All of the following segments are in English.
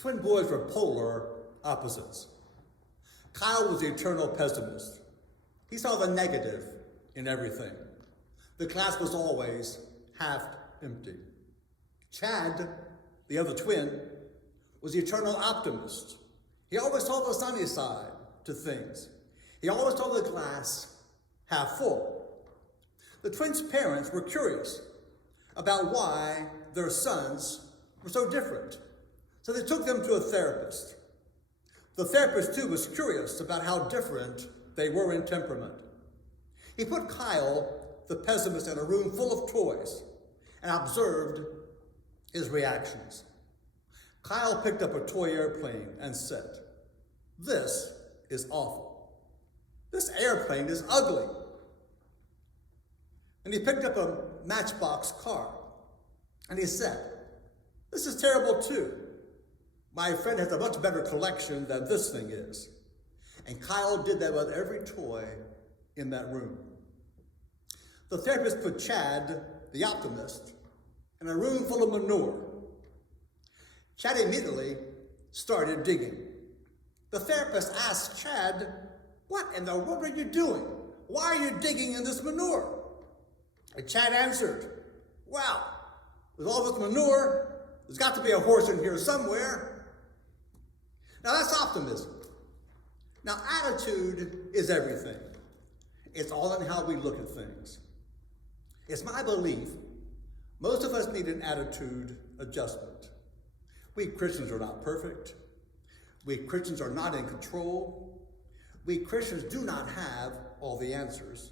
Twin boys were polar opposites. Kyle was the eternal pessimist. He saw the negative in everything. The glass was always half empty. Chad, the other twin, was the eternal optimist. He always saw the sunny side to things. He always saw the glass half full. The twins' parents were curious about why their sons were so different. So they took them to a therapist. The therapist, too, was curious about how different they were in temperament. He put Kyle, the pessimist, in a room full of toys and observed his reactions. Kyle picked up a toy airplane and said, "This is awful. This airplane is ugly." And he picked up a Matchbox car and he said, "This is terrible too. My friend has a much better collection than this thing is." And Kyle did that with every toy in that room. The therapist put Chad, the optimist, in a room full of manure. Chad immediately started digging. The therapist asked Chad, "What in the world are you doing? Why are you digging in this manure?" And Chad answered, "Well, with all this manure, there's got to be a horse in here somewhere." Now that's optimism. Now attitude is everything. It's all in how we look at things. It's my belief most of us need an attitude adjustment. We Christians are not perfect. We Christians are not in control. We Christians do not have all the answers.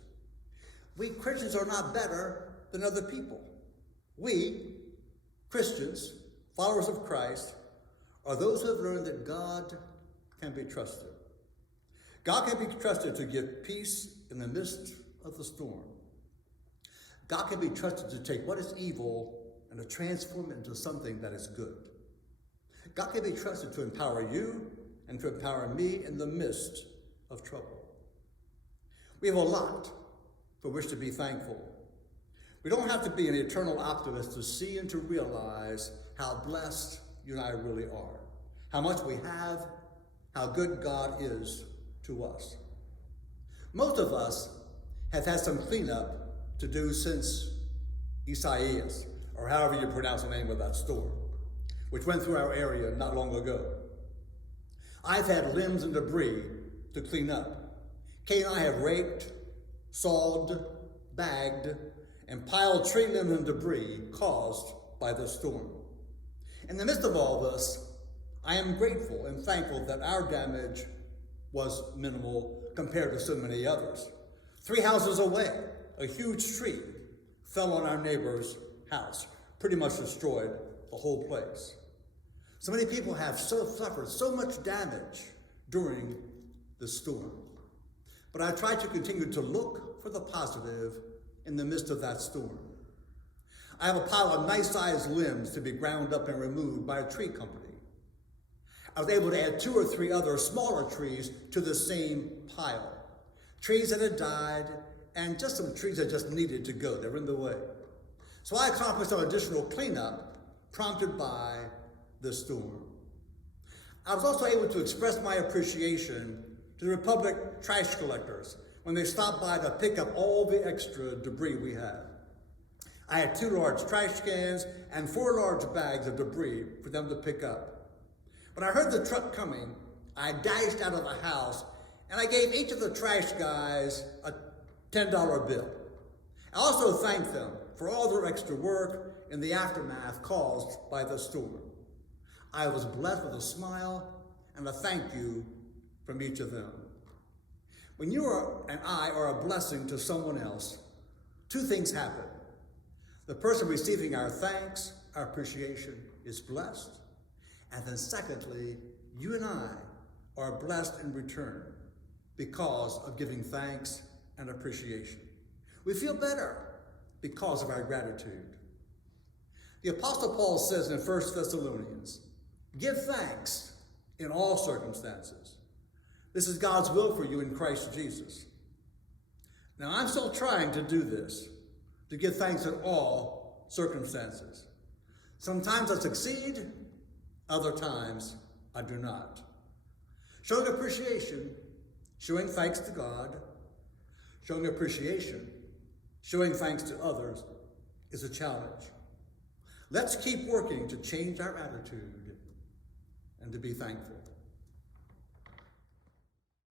We Christians are not better than other people. We Christians, followers of Christ, are those who have learned that God can be trusted. God can be trusted to give peace in the midst of the storm. God can be trusted to take what is evil and to transform it into something that is good. God can be trusted to empower you and to empower me in the midst of trouble. We have a lot for which to be thankful. We don't have to be an eternal optimist to see and to realize how blessed you and I really are, how much we have, how good God is to us. Most of us have had some cleanup to do since Isaias, or however you pronounce the name of that storm, which went through our area not long ago. I've had limbs and debris to clean up. Kay and I have raked, sawed, bagged, and piled tree limbs and debris caused by the storm. In the midst of all this, I am grateful and thankful that our damage was minimal compared to so many others. 3 houses away, a huge tree fell on our neighbor's house, pretty much destroyed the whole place. So many people have suffered so much damage during the storm. But I try to continue to look for the positive in the midst of that storm. I have a pile of nice-sized limbs to be ground up and removed by a tree company. I was able to add 2 or 3 other smaller trees to the same pile. Trees that had died, and just some trees that just needed to go. They were in the way. So I accomplished some additional cleanup prompted by the storm. I was also able to express my appreciation to the Republic trash collectors when they stopped by to pick up all the extra debris we had. I had 2 large trash cans and 4 large bags of debris for them to pick up. When I heard the truck coming, I dashed out of the house and I gave each of the trash guys a $10 bill. I also thanked them for all their extra work in the aftermath caused by the storm. I was blessed with a smile and a thank you from each of them. When you and I are a blessing to someone else, 2 things happen. The person receiving our thanks, our appreciation, is blessed. And then secondly, you and I are blessed in return because of giving thanks and appreciation. We feel better because of our gratitude. The Apostle Paul says in 1 Thessalonians, "Give thanks in all circumstances. This is God's will for you in Christ Jesus." Now, I'm still trying to do this, to give thanks in all circumstances. Sometimes I succeed, Other times, I do not. Showing appreciation, showing thanks to God, showing appreciation, showing thanks to others is a challenge. Let's keep working to change our attitude and to be thankful.